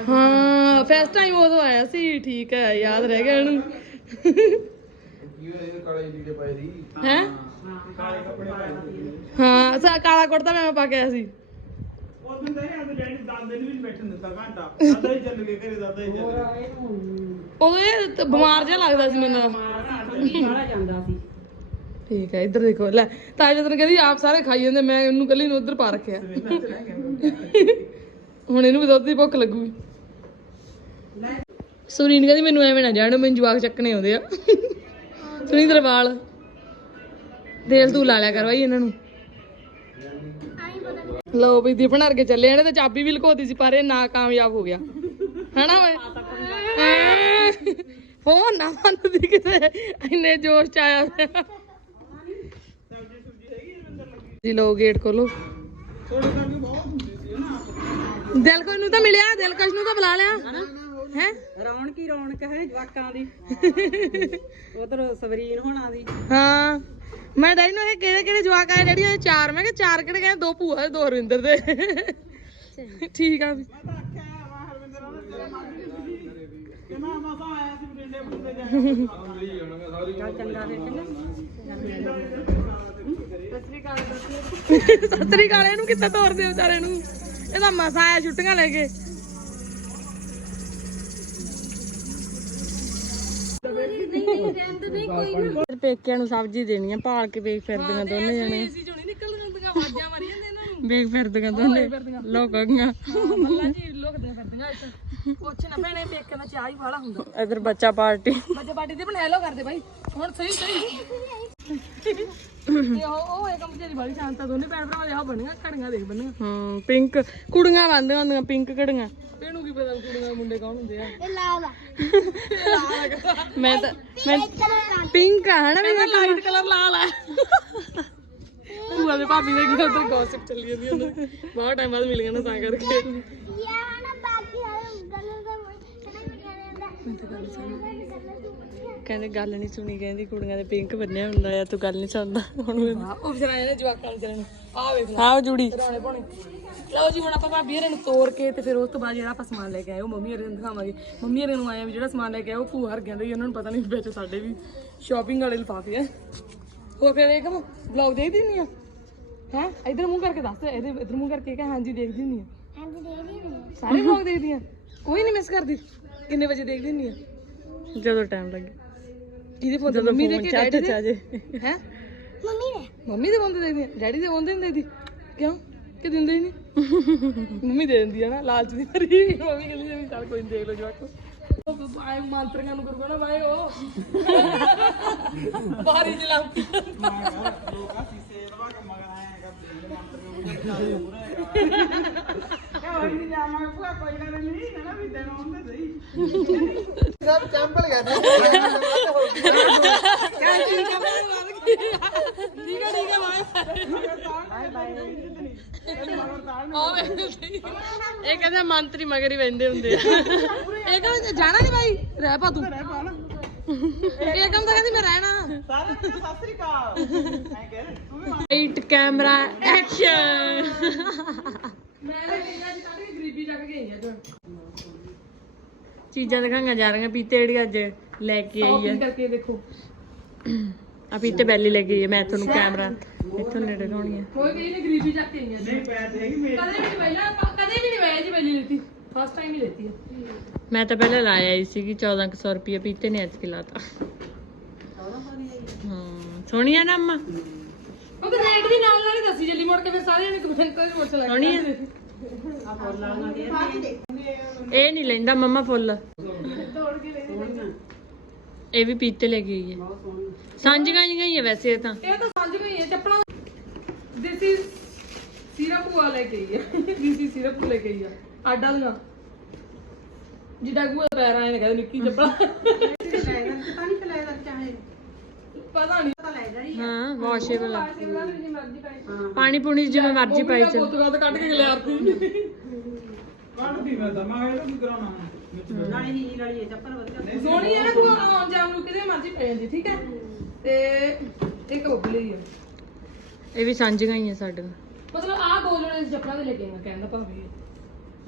ਹਾਂ ਫਸਟ ਟਾਈਮ ਉਦੋਂ ਆਇਆ ਸੀ, ਠੀਕ ਹੈ, ਯਾਦ ਰਹਿ ਗਿਆ ਇਹਨੂੰ। ਹੈ? ਹਾਂ, ਸਾ ਕਾਲਾ ਕੁੜਤਾ ਮੈਂ ਪਾ ਕੇ ਆਇਆ ਸੀ। ਉਦੋਂ ਇਹ ਤਾਂ ਬਿਮਾਰ ਜਿਹਾ ਲੱਗਦਾ ਸੀ ਮੈਨੂੰ। ਠੀਕ ਹੈ, ਇੱਧਰ ਦੇਖੋ, ਲੈ ਤਾਂ ਜਦੋਂ ਕਹਿੰਦੀ ਆਪ ਸਾਰੇ ਖਾਈ ਜਾਂਦੇ, ਮੈਂ ਉਹਨੂੰ ਕੱਲੀ ਨੂੰ ਉਧਰ ਪਾ ਰੱਖਿਆ। ਹੁਣ ਇਹਨੂੰ ਵੀ ਦੁੱਧ ਦੀ ਭੁੱਖ ਲੱਗੂਗੀ। ਸੁਨੀਨ ਕਹਿੰਦੀ ਮੈਨੂੰ ਐਵੇਂ ਨਾ ਜਾਣ, ਮੈਨੂੰ ਜਵਾਕ ਚੱਕਣੇ ਆਉਂਦੇ ਆ। ਸੁਨੀਨ ਤੇਰੇ ਦੇਲ ਤੂੰ ਲਾ ਲਿਆ ਕਰ ਬਾਈ ਇਹਨਾਂ ਨੂੰ। ਲਓ ਵੀ ਦੀਪਨ ਵਰਗੇ ਚੱਲੇ ਇਹਨੇ ਤੇ ਚਾਬੀ ਵੀ ਲੁਕੋਤੀ ਸੀ, ਪਰ ਇਹ ਨਾ ਕਾਮਯਾਬ ਹੋ ਗਿਆ। ਹਨਾ ਓਏ? ਫੋਨ ਨਾ ਮੰਨਦੀ ਕਿਤੇ, ਇੰਨੇ ਜੋਸ਼ ਚ ਆਇਆ ਜੀ ਲੋ ਗੇਟ ਖੋਲੋ। ਦਿਲਕਸ਼ ਨੂੰ ਤਾਂ ਮਿਲਿਆ ਦਿਲਕਸ਼ ਨੂੰ ਤਾਂ ਬੁਲਾ ਲਿਆ। ਹੈ? ਰੌਣਕ ਹੀ ਰੌਣਕ ਹੈ ਜਵਾਕਾਂ ਦੀ। ਉਧਰ ਸਵਰੀਨ ਹੋਣਾ ਦੀ। ਹਾਂ। ਮੈਂ ਡੈਡੀ ਨੂੰ ਇਹ ਕਿਹੜੇ ਕਿਹੜੇ ਜਵਾਕ ਆਏ ਡੈਡੀ ਇਹ ਚਾਰ ਮੈਂ ਕਿਹਾ ਚਾਰ ਕਿਹੜੇ ਕਹਿੰਦੇ ਦੋ ਭੂਆ ਦੇ ਦੋ ਰਵਿੰਦਰ ਦੇ। ਠੀਕ ਆ ਵੀ। ਕਿ ਮੈਂ ਮਸਾ ਆਇਆ ਸੀ ਬਟਿੰਡੇ ਬਟਿੰਡੇ ਜਾ ਕੇ ਚੰਗਾ ਵੇ ਚੰਗਾ। ਸਤਿ ਸ੍ਰੀ ਅਕਾਲ। ਇਹਨੂੰ ਕਿੱਥੇ ਤੋਰਦੇ ਹੋ ਵਿਚਾਰੇ ਨੂੰ? ਇਹਦਾ ਮਸਾ ਆਇਆ ਛੁੱਟੀਆਂ ਲੈ ਕੇ। ਪੇਕਿਆਂ ਨੂੰ ਸਬਜ਼ੀ ਦੇਣੀ ਆ ਭਾਲ ਕੇ ਵੇਖ ਫਿਰਦੀਆਂ ਦੋਨੇ ਜਣੇ। ਏਸੀ ਚੋਂ ਨਹੀਂ ਨਿਕਲ ਜਾਂਦੀਆਂ ਆਵਾਜ਼ਾਂ ਮਾਰੀ ਜਾਂਦੇ ਇਹਨਾਂ ਨੂੰ। ਵੇਖ ਫਿਰਦੀਆਂ ਦੋਨੇ ਲੋਕਾਂ ਮੱਲਾ ਜੀ ਲੋਕਦੀਆਂ ਫਿਰਦੀਆਂ ਇੱਥੇ। ਕੁਛ ਨਾ ਭੈਣੇ ਪੇਕੇ ਦਾ ਚਾਹ ਹੀ ਵਾਲਾ ਹੁੰਦਾ। ਇਧਰ ਬੱਚਾ ਪਾਰਟੀ। ਬੱਚੇ ਪਾਰਟੀ ਤੇ ਬਣਾ ਲੋ ਕਰਦੇ ਬਾਈ। ਹੁਣ ਸਹੀ ਸਹੀ। ਤੇ ਉਹ ਉਹ ਇੱਕ ਮਜੇਰੀ ਵਾਲੀ ਸ਼ਾਂਤਾ ਦੋਨੇ ਭੈਣ ਭਰਾ ਦੇ ਆ ਬਣੀਆਂ ਘੜੀਆਂ ਦੇਖ ਬਣੀਆਂ। ਹੂੰ ਪਿੰਕ ਕੁੜੀਆਂ ਬੰਦੀਆਂ ਹੁੰਦੀਆਂ ਪਿੰਕ ਕੜੀਆਂ ਇਹਨੂੰ ਕੀ ਪਤਾ ਕੁੜੀਆਂ ਮੁੰਡੇ ਕੌਣ ਹੁੰਦੇ ਆ। ਇਹ ਲਾਲ ਆ। ਮੈਂ ਤਾਂ ਮੈਂ ਪਿੰਕ ਆ ਹਨਾ ਵੀ ਲਾਈਟ ਕਲਰ ਲਾਲ ਆ। ਭੂਆ ਦੇ ਭਾਬੀ ਦੇ ਕੀ ਉਧਰ ਗੌਸਿਪ ਚੱਲੀ ਜਾਂਦੀ ਉਹਨਾਂ। ਬਹੁਤ ਟਾਈਮ ਬਾਅਦ ਮਿਲ ਗਏ ਨਾ ਤਾਂ ਕਰਕੇ। ਯਾ ਨਾ ਬਾਕੀ ਹਾਲੇ ਗੱਲਾਂ ਦਾ ਮੈਂ ਕਹਿੰਦੇ ਗੱਲ ਨਹੀਂ ਸੁਣੀ ਕਹਿੰਦੀ ਕੁੜੀਆਂ ਦੇ ਪਿੰਕ ਬੰਨਿਆ ਹੁੰਦਾ ਆ ਤੂੰ ਗੱਲ ਨਹੀਂ ਸੁਣਦਾ। ਹੁਣ ਉਹ ਵਿਚਾਰਾ ਇਹਨੇ ਜਵਾਕਾਂ ਨੂੰ ਚੱਲਣ ਆ ਵੇਖ ਲੈ। ਆਓ ਜੁੜੀ। ਰਾਣੇ ਪਾਉਣੇ ਲਓ ਜੀ ਹੁਣ ਆਪਾਂ ਭਾਬੀ ਹਰੇ ਨੂੰ ਤੋੜ ਕੇ ਤੇ ਫਿਰ ਉਸ ਤੋਂ ਬਾਅਦ ਜਿਹੜਾ ਆਪਾਂ ਸਮਾਨ ਲੈ ਕੇ ਆਏ ਉਹ ਮੰਮੀ ਹਰੇ ਨੂੰ ਦਿਖਾਵਾਂਗੇ। ਮੰਮੀ ਹਰੇ ਨੂੰ ਆਇਆ ਵੀ ਜਿਹੜਾ ਸਮਾਨ ਲੈ ਕੇ ਆਏ ਉਹ ਭੂਆ ਹਰ ਕਹਿੰਦੇ ਉਹਨਾਂ ਨੂੰ ਪਤਾ ਨਹੀਂ ਵਿੱਚ ਸਾਡੇ ਵੀ ਸ਼ਾਪਿੰਗ ਵਾਲੇ ਲਿਫਾਫੇ ਆ। ਹੋਰ ਫਿਰ ਇਹ ਕਮ ਵਲੌਗ ਦੇਖਦੀ ਨਹੀਂ ਆ? ਹੈ? ਇਧਰ ਮੂੰਹ ਕਰਕੇ ਦੱਸ ਇਹਦੇ ਇਧਰ ਮੂੰਹ ਕਰਕੇ ਕਹ ਹਾਂਜੀ ਦੇਖਦੀ ਨਹੀਂ ਆ। ਹਾਂਜੀ ਦੇ ਨਹੀਂ ਸਾਰੇ ਵਲੌਗ ਦੇਖਦੀ ਆ। ਕੋਈ ਨਹੀਂ ਮਿਸ ਕਰਦੀ। ਕਿੰਨੇ ਵਜੇ ਦੇਖਦੀ ਨਹੀਂ ਆ? ਜਦੋਂ ਟਾਈਮ ਲੱਗੇ। ਕਿਹਦੇ ਫੋਨ ਤੇ? ਮੰਮੀ ਦੇ ਕਿ ਡੈਡੀ ਚ ਆ ਦੇ ਹੈ? ਮੰਮੀ ਨੇ ਮੰਮੀ ਦੇ ਫੋਨ ਤੇ ਦੇਖਦੀ ਆ। ਡੈਡੀ ਦੇ ਫੋਨ ਤੇ ਨਹੀਂ ਦੇਖਦੀ? ਕਿਉਂ? ਕਿ ਦਿੰਦੇ ਹੀ ਨਹੀਂ ਮੰਮੀ ਦੇ ਦਿੰਦੀ ਆ ਨਾ ਲਾਲਚ ਦੀ ਭਰੀ ਮੰਮੀ ਕਹਿੰਦੀ ਵੀ ਚੱਲ ਕੋਈ ਨੀ ਦੇਖ ਲਓ ਜਵਾਕੋ। ਉਹ ਬਾਈ ਮੰਤਰੀਆਂ ਨੂੰ ਕਰੂਗਾ ਨਾ ਬਾਈ ਉਹ। ਬਾਰੀ ਚਲਾਉਂਦੀ ਠੀਕ ਹੈ ਠੀਕ ਹੈ ਬਾਈ ਇਹ ਕਹਿੰਦਾ ਮੰਤਰੀ ਮਗਰ ਹੀ ਵੰਦੇ ਹੁੰਦੇ ਆ। ਇਹ ਕਹਿੰਦਾ ਜਾਣਾ ਨਹੀਂ ਬਾਈ ਰਹਿ ਪਾ ਤੂੰ। ਇਹ ਕਹਿੰਦਾ ਕਹਿੰਦੀ ਮੈਂ ਰਹਿਣਾ। ਲਾਈਟ ਕੈਮਰਾ ਐਕਸ਼ਨ ਮੈਂ ਲੈ ਕੇ ਜਾ ਜੀ ਕੱਢ ਕੇ ਗਰੀਬੀ ਚੱਕ ਗਈ ਆ ਤੂੰ। ਚੀਜ਼ਾਂ ਦਿਖਾਈਆਂ ਜਾ ਰਹੀਆਂ ਪੀਤੇ ਜਿਹੜੀ ਅੱਜ ਲੈ ਕੇ ਆਈ ਕਰਕੇ ਦੇਖੋ। ਆ ਪੀਤੇ ਬੈਲੀ ਲੈ ਕੇ ਆਈ ਹੈ ਮੈਂ ਤੁਹਾਨੂੰ ਕੈਮਰਾ ਇੱਥੋਂ ਨੇੜੇ ਦਿਖਾਉਣੀ ਹੈ। ਕੋਈ ਕਹੀ ਨਹੀਂ ਗਰੀਬੀ ਚੱਕ ਕੇ ਆਈਆਂ ਨਹੀਂ ਪੈਰ ਤੇ ਹੈਗੀ ਮੇਰੇ ਕਦੇ ਵੀ ਨਹੀਂ ਪਹਿਲਾਂ ਕਦੇ ਵੀ ਨਹੀਂ ਮੈਂ ਜੀ ਪਹਿਲੀ ਲੈਤੀ। ਫਸਟ ਟਾਈਮ ਹੀ ਲੈਤੀ ਹੈ ਮੈਂ ਤਾਂ ਪਹਿਲਾਂ ਲਾਇਆ ਹੀ ਸੀਗੀ 1400 ਰੁਪਏ ਪੀਤੇ ਨੇ ਅੱਜ ਲਾਤਾ। ਹਾਂ ਸੋਹਣੀਆ ਨਾ ਅੰਮਾ। ਉਹ ਰੇਟ ਵੀ ਨਾਲ ਨਾਲ ਹੀ ਦੱਸੀ ਜੱਲੀ ਮੋੜ ਕੇ ਫਿਰ ਸਾਰੇ ਜਣੇ ਤੁਰਨ ਤੋਂ ਹੀ ਮੁੜ ਚਲਾ ਸੋਹਣੀ ਆ ਇਹ ਨਹੀਂ ਲੈਂਦਾ ਮੰਮਾ ਫੁੱਲ। ਇਹ ਵੀ ਪੀਤੇ ਲੈ ਕੇ ਆਈ ਹੈ। ਸਾਂਝੀਆਂ ਜਿਹੀਆਂ ਹੀ ਹੈ ਵੈਸੇ ਤਾਂ। ਇਹ ਤਾਂ ਸਮਝ ਗਈ ਹੈ ਚੱਪਲਾਂ। ਦੇਸੀ ਸਿਰਪ ਵਾਲਾ ਲੈ ਕੇ ਆਈ ਹੈ। ਦੇਸੀ ਸਿਰਪ ਲੈ ਕੇ ਆਈ ਆ। ਆਡਾ ਦੀਆਂ ਜਿੱਡਾ ਗੂਆ ਪੈਰ ਆਏ ਨੇ ਕਹਿੰਦੇ ਨਿੱਕੀ ਚੱਪਲਾਂ। ਪਤਾ ਨਹੀਂ ਹਾਂ ਵਾਸ਼ੇਬਲ ਆ। ਮਰਜ਼ੀ ਪਾਈ ਪਾਣੀ ਪੂਣੀ ਜਿਵੇਂ ਮਰਜ਼ੀ ਪਾਈ ਚੱਲ। ਕੱਢ ਕੇ ਲਿਆਰਤੀ ਕੱਢਦੀ ਮੈਂ ਤਾਂ ਮੈਂ ਇਹਦਾ ਕੀ ਕਰਾਉਣਾ ਨਾਲੇ ਹੀਲ ਵਾਲੀ ਇਹ ਚੱਪਲ ਵਧੀਆ ਸੋਹਣੀ ਹੈ ਨਾ ਤੂੰ ਆਉਣ ਜਾਣ ਨੂੰ ਕਿਤੇ ਮਰਜ਼ੀ ਪੈ ਜਾਂਦੀ ਠੀਕ ਹੈ? ਤੇ ਇੱਕ ਲਈ ਆ। ਇਹ ਵੀ ਸਾਂਝੀਆਂ ਹੀ ਹੈ ਸਾਡੇ ਨਾਲ। ਮਤਲਬ ਆਹ ਦੋ ਜਣੇ ਚੱਪਲਾਂ ਦੇ ਲੈ ਕੇ ਆਇਆ ਕਹਿੰਦਾ ਭਾਵੇਂ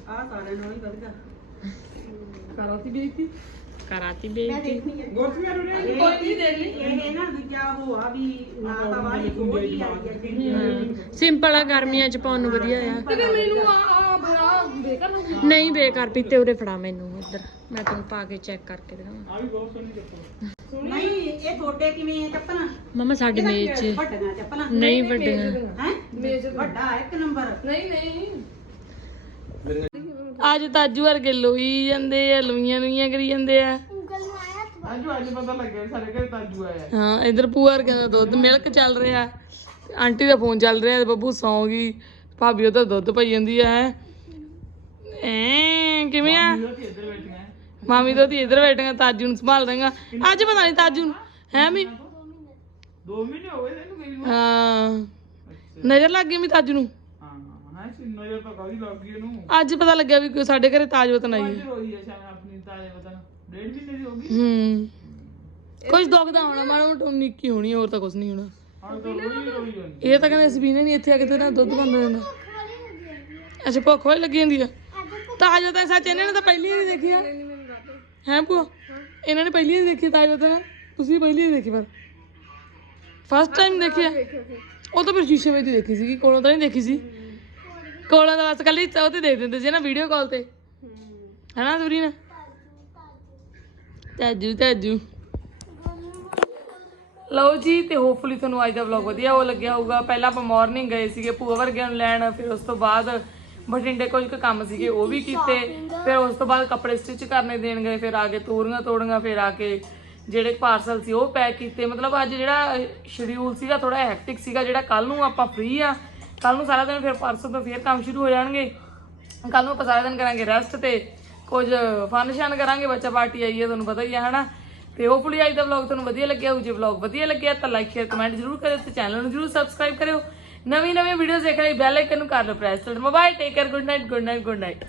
ਆਹ ਸਾਰਿਆਂ ਨੂੰ ਹੀ ਵਧੀਆ। ਕਰਾਤੀ ਬੇਇੱਜ਼ਤੀ ਕਰਾਤੀ ਬੇਇੱਜ਼ਤੀ ਨੂੰ ਨਹੀਂ ਕੋਈ ਨਹੀਂ ਦੇਖ ਲਈ। ਇਹ ਨਾ ਦੂਜਾ ਉਹ ਆ ਵੀ ਨਾ ਤਾਂ ਵਾਲੀ ਕੋਈ ਆ ਜਿਹੜੀ ਸਿੰਪਲ ਆ ਗਰਮੀਆਂ ਚ ਪਾਉਣ ਨੂੰ ਵਧੀਆ ਆ। ਤੇ ਮੈਨੂੰ ਆ ਆ ਬੜਾ ਬੇਕਾਰ ਨਹੀਂ ਬੇਕਾਰ ਪੀਤੇ ਉਰੇ ਫੜਾ ਮੈਨੂੰ ਇੱਧਰ। ਮੈਂ ਤੈਨੂੰ ਪਾ ਕੇ ਚੈੱਕ ਕਰਕੇ ਦਿਖਾਵਾਂ। ਆ ਵੀ ਬਹੁਤ ਸੋਹਣੀ ਚੱਪਲ। ਨਹੀਂ ਇਹ ਤੁਹਾਡੇ ਕਿਵੇਂ ਆ ਚੱਪਲਾਂ? ਮਮਾ ਸਾਡੇ ਮੇਜ਼ 'ਚ। ਵੱਡੀਆਂ ਚੱਪਲਾਂ? ਨਹੀਂ ਵੱਡੀਆਂ। ਹੈ? ਮੇਜ਼ ਤੇ- ਵੱਡਾ ਇੱਕ ਨੰਬਰ। ਨਹੀਂ ਨਹੀਂ। ਅੱਜ ਤਾਜੂ ਵਰਗੇ ਲੋਈ ਜਾਂਦੇ ਆ ਲੁਈਆਂ ਲੁਈਆਂ ਕਰੀ ਜਾਂਦੇ ਆ। ਉਂਗਲ ਨੂੰ ਆਇਆ ਤੂੰ ਅੱਜ ਅੱਜ ਪਤਾ ਲੱਗਿਆ ਵੀ ਸਾਡੇ ਘਰੇ ਤਾਜੂ ਆਇਆ। ਹਾਂ ਇਧਰ ਪੂਆ ਵਰਗਿਆਂ ਦਾ ਦੁੱਧ ਮਿਲਕ ਚੱਲ ਰਿਹਾ। ਆਂਟੀ ਦਾ ਫੋਨ ਚੱਲ ਰਿਹਾ ਤੇ ਬੱਬੂ ਸੌਂ ਗਈ। ਭਾਬੀ ਉਹ ਤਾਂ ਦੁੱਧ ਪਈ ਜਾਂਦੀ ਆ ਐ ਕਿਵੇਂ ਆ? ਇੱਧਰ ਬੈਠੀਆਂ ਮਾਮੀ ਤੋਂ ਇੱਧਰ ਬੈਠੀਆਂ ਤਾਜੂ ਨੂੰ ਸੰਭਾਲ ਦਾਂਗਾ। ਅੱਜ ਪਤਾ ਨਹੀਂ ਤਾਜੂ ਨੂੰ ਹੈ ਵੀ 2 ਮਹੀਨੇ ਹੋ ਗਏ ਤੈਨੂੰ ਗਈ ਨੂੰ। ਹਾਂ। ਨਜ਼ਰ ਲੱਗ ਗਈ ਵੀ ਤਾਜੂ ਨੂੰ? ਨਜ਼ਰ ਤਾਂ ਕਾਹਦੀ ਲੱਗ ਗਈ ਇਹਨੂੰ? ਅੱਜ ਪਤਾ ਲੱਗਿਆ ਵੀ ਕੋਈ ਸਾਡੇ ਘਰੇ ਤਾਜ ਵਤਨ ਆਈ ਹੈ ਅੱਜ ਹੋਈ ਹੈ ਸ਼ਾਮ ਆਪਣੀ ਤਾਜੇ ਵਤਨ। ਡੇਢ ਮਹੀਨੇ ਦੀ ਹੋ ਗਈ? ਹੂੰ। ਕੁਝ ਦੁਖਦਾ ਹੋਣਾ ਮਾੜਾ ਮੋਟਾ ਨਿੱਕੀ ਹੋਣੀ ਹੋਰ ਤਾਂ ਕੁਝ ਨਹੀਂ ਹੋਣਾ। ਹੁਣ ਤਾਂ ਰੋਈ ਰੋਈ ਜਾਂਦੀ ਇਹ ਤਾਂ ਕਹਿੰਦੇ ਸਬੀਨੇ ਨਹੀਂ ਇੱਥੇ ਆ ਕੇ ਤੇ ਨਾ ਦੁੱਧ ਬੰਦ ਹੋ ਜਾਂਦਾ। ਅੱਛਾ ਭੁੱਖ ਹੋਈ ਲੱਗੀ ਜਾਂਦੀ ਆ? ਤਾਜ ਵਤਨ ਸੱਚ ਇਹਨਾਂ ਨੇ ਤਾਂ ਪਹਿਲੀ ਵਾਰੀ ਦੇਖੀ ਆ। ਹੈ ਭੂਆ? ਇਹਨਾਂ ਨੇ ਪਹਿਲੀ ਵਾਰੀ ਦੇਖੀ ਤਾਜ ਵਤਨ? ਤੁਸੀਂ ਪਹਿਲੀ ਵਾਰੀ ਦੇਖੀ ਪਰ? ਫਸਟ ਟਾਈਮ ਦੇਖਿਆ ਉਹ ਤਾਂ ਫਿਰ ਸ਼ੀਸ਼ੇ ਵਿੱਚ ਹੀ ਦੇਖੀ ਸੀਗੀ ਕੋਲੋਂ ਤਾਂ ਨਹੀਂ ਦੇਖੀ ਸੀ। ਕੋਲੋਂ ਤਾਂ ਬਸ ਕੱਲੀ ਉਹ ਤੇ ਦੇਖ ਦਿੰਦੇ ਸੀ ਨਾ ਵੀਡੀਓ ਕਾਲ ਤੇ। ਹਨਾ ਸਬਰੀਨਾ ਤਾਜੂ ਤਾਜੂ। ਲਓ ਜੀ ਤੇ ਹੋਪਫੁਲੀ ਤੁਹਾਨੂੰ ਅੱਜ ਦਾ ਵਲੌਗ ਵਧੀਆ ਹੋ ਲੱਗਿਆ ਹੋਊਗਾ। ਪਹਿਲਾਂ ਆਪਾਂ ਮਾਰਨਿੰਗ ਗਏ ਸੀਗੇ ਭੂਆ ਵਰਗਿਆਂ ਨੂੰ ਲੈਣ ਫਿਰ ਉਸ ਤੋਂ ਬਾਅਦ ਬਠਿੰਡੇ ਕੁਝ ਕੰਮ ਸੀਗੇ ਉਹ ਵੀ ਕੀਤੇ। ਫਿਰ ਉਸ ਤੋਂ ਬਾਅਦ ਕੱਪੜੇ ਸਟਿਚ ਕਰਨੇ ਦੇਣ ਗਏ ਫਿਰ ਆ ਕੇ ਤੋਰੀਆਂ ਤੋੜੀਆਂ ਫਿਰ ਆ ਕੇ ਜਿਹੜੇ ਪਾਰਸਲ ਸੀ ਉਹ ਪੈਕ ਕੀਤੇ। ਮਤਲਬ ਅੱਜ ਜਿਹੜਾ ਸ਼ਡਿਊਲ ਸੀਗਾ ਥੋੜਾ ਹੈਕਟਿਕ ਸੀਗਾ ਜਿਹੜਾ ਕੱਲ ਨੂੰ ਆਪਾਂ ਫ੍ਰੀ ਆ ਕੱਲ ਨੂੰ ਸਾਰਾ ਦਿਨ ਫਿਰ ਪਰਸੋਂ ਤੋਂ ਫਿਰ ਕੰਮ ਸ਼ੁਰੂ ਹੋ ਜਾਣਗੇ। ਕੱਲ ਨੂੰ ਆਪਾਂ ਸਾਰਾ ਦਿਨ ਕਰਾਂਗੇ ਰੈਸਟ ਤੇ, ਕੁਝ ਫੰਕਸ਼ਨ ਕਰਾਂਗੇ, ਬੱਚਾ ਪਾਰਟੀ ਆਈ ਹੈ, ਤੁਹਾਨੂੰ ਪਤਾ ਹੀ ਹੈ ਹਨਾ? ਤੇ ਹੋਪਫੁਲੀ ਅੱਜ ਦਾ ਵਲੌਗ ਤੁਹਾਨੂੰ ਵਧੀਆ ਲੱਗਿਆ ਹੋਊ ਜੇ ਵਲੌਗ ਵਧੀਆ ਲੱਗਿਆ, ਤਾਂ ਲਾਈਕ ਸ਼ੇਅਰ ਕਮੈਂਟ ਜ਼ਰੂਰ ਕਰਿਓ ਤੇ ਚੈਨਲ ਨੂੰ ਜ਼ਰੂਰ ਸਬਸਕ੍ਰਾਈਬ ਕਰਿਓ। ਨਵੀਂ ਨਵੀਂ ਵੀਡੀਓਜ਼ ਦੇਖਣ ਲਈ ਬੈਲ ਆਈਕਨ ਨੂੰ ਕਰ ਲਓ ਪ੍ਰੈਸ ਤੁਹਾਡਾ mobile take care good night good night good night